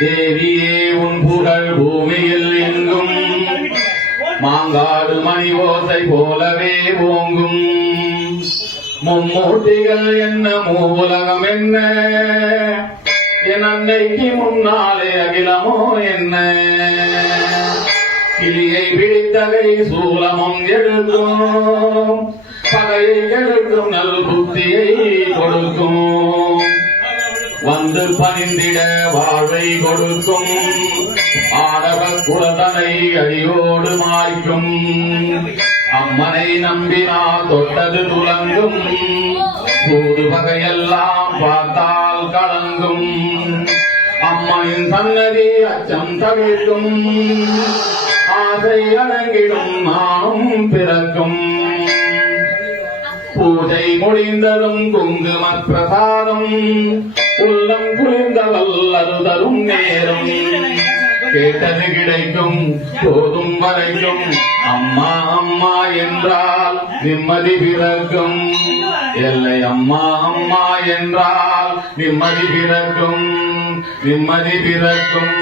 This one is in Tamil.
தேவியே உன் புகழ் பூமியில் எங்கும் மாங்காடு மணி ஓசை போலவே ஓங்கும். மும்மூர்த்திகள் என்ன மூவுலகம் என்ன என் அன்னைக்கு முன்னாலே அகிலமோ என்ன. கிளியை பிடித்ததை சூலமும் எடுக்கும் பகையை எடுக்கும் நல் புத்தியை கொடுக்கும். வந்து பணிந்திட வாழ்வை கொடுக்கும் ஆடவர் குலதனை அடியோடு மாய்க்கும். அம்மனை நம்பினால் தொட்டது துலங்கும் கூடு வகையெல்லாம் பார்த்தால் கலங்கும். அம்மையின் சன்னதி அச்சம் தவிர்க்கும் ஆசை அடங்கிடும் நானும் பிறக்கும். பூஜை முடிந்ததும் குங்கும பிரசாதம் உள்ளம் குளிர்ந்தவள் அருதரும் நேரம். கேட்டது கிடைக்கும் போதும் வரைக்கும் அம்மா அம்மா என்றால் நிம்மதி பிறக்கும். எல்லை அம்மா அம்மா என்றால் நிம்மதி பிறக்கும் நிம்மதி பிறக்கும்.